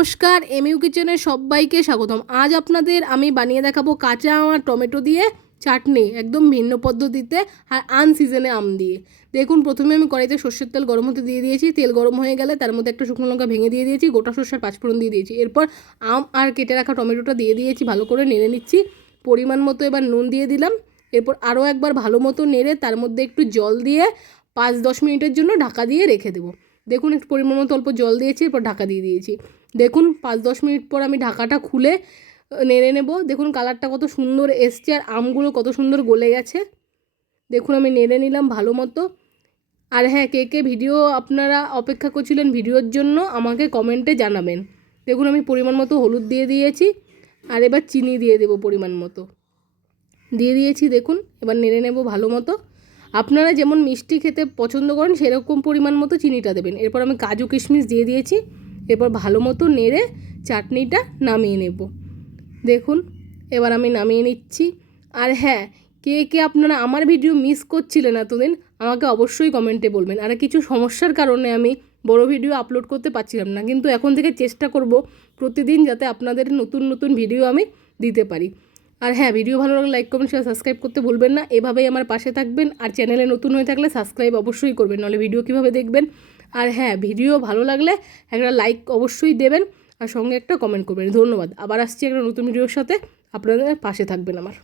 নমস্কার, এমইউ কিচেনের সবাইকে স্বাগতম। আজ আপনাদের আমি বানিয়ে দেখাবো কাঁচা আম আর টমেটো দিয়ে চাটনি একদম ভিন্ন পদ্ধতিতে আর আন সিজনে আম দিয়ে। দেখুন, প্রথমে আমি কড়াইতে সর্ষের তেল গরম হতে দিয়ে দিয়েছি। তেল গরম হয়ে গেলে তার মধ্যে একটা শুকনো লঙ্কা ভেঙে দিয়ে দিয়েছি, গোটা সর্ষের পাঁচফোড়ন দিয়ে দিয়েছি। এরপর আম আর কেটে রাখা টমেটোটা দিয়ে দিয়েছি, ভালো করে নেড়ে নিচ্ছি। পরিমাণ মতো এবার নুন দিয়ে দিলাম। এরপর আরও একবার ভালো মতো নেড়ে তার মধ্যে একটু জল দিয়ে পাঁচ দশ মিনিটের জন্য ঢাকা দিয়ে রেখে দেবো। দেখুন, একটু পরিমাণ মতো অল্প জল দিয়েছি, এরপর ঢাকা দিয়ে দিয়েছি। দেখুন, পাঁচ দশ মিনিট পর আমি ঢাকাটা খুলে নেড়ে নেব। দেখুন, কালারটা কত সুন্দর এসছে আর আমগুলো কত সুন্দর গলে গেছে। দেখুন, আমি নেড়ে নিলাম ভালো মতো। আর হ্যাঁ কে কে ভিডিও আপনারা অপেক্ষা করছিলেন ভিডিওর জন্য, আমাকে কমেন্টে জানাবেন। দেখুন, আমি পরিমাণ মতো হলুদ দিয়ে দিয়েছি, আর এবার চিনি দিয়ে দেবো পরিমাণ মতো। দিয়ে দিয়েছি, দেখুন, এবার নেড়ে নেব ভালো মতো। আপনারা যেমন মিষ্টি খেতে পছন্দ করেন, সেরকম পরিমাণ মতো চিনিটা দেবেন। এরপর আমি কাজু কিশমিশ দিয়ে দিয়েছি। এরপর ভালো মতো নেড়ে চাটনিটা নামিয়ে নেব। দেখুন, এবার আমি নামিয়ে নিচ্ছি। আর হ্যাঁ কে কে আপনারা আমার ভিডিও মিস করছিলেন এতদিন, আমাকে অবশ্যই কমেন্টে বলবেন। আর কিছু সমস্যার কারণে আমি বড় ভিডিও আপলোড করতে পারছিলাম না। কিন্তু এখন থেকে চেষ্টা করব প্রতিদিন যাতে আপনাদের নতুন নতুন ভিডিও আমি দিতে পারি। আর হ্যাঁ ভিডিও ভালো লাগলে লাইক কমেন্ট শেয়ার সাবস্ক্রাইব করতে ভুলবেন না। এভাবেই আমার পাশে থাকবেন। আর চ্যানেলে নতুন হয়ে থাকলে সাবস্ক্রাইব অবশ্যই করবেন নাহলে ভিডিও কীভাবে দেখবেন? আর হ্যাঁ ভিডিও ভালো লাগলে একটা লাইক অবশ্যই দেবেন। আর সঙ্গে একটা কমেন্ট করবেন। ধন্যবাদ। আবার আসছি একটা নতুন ভিডিওর সাথে। আপনাদের পাশে থাকবেন আমার।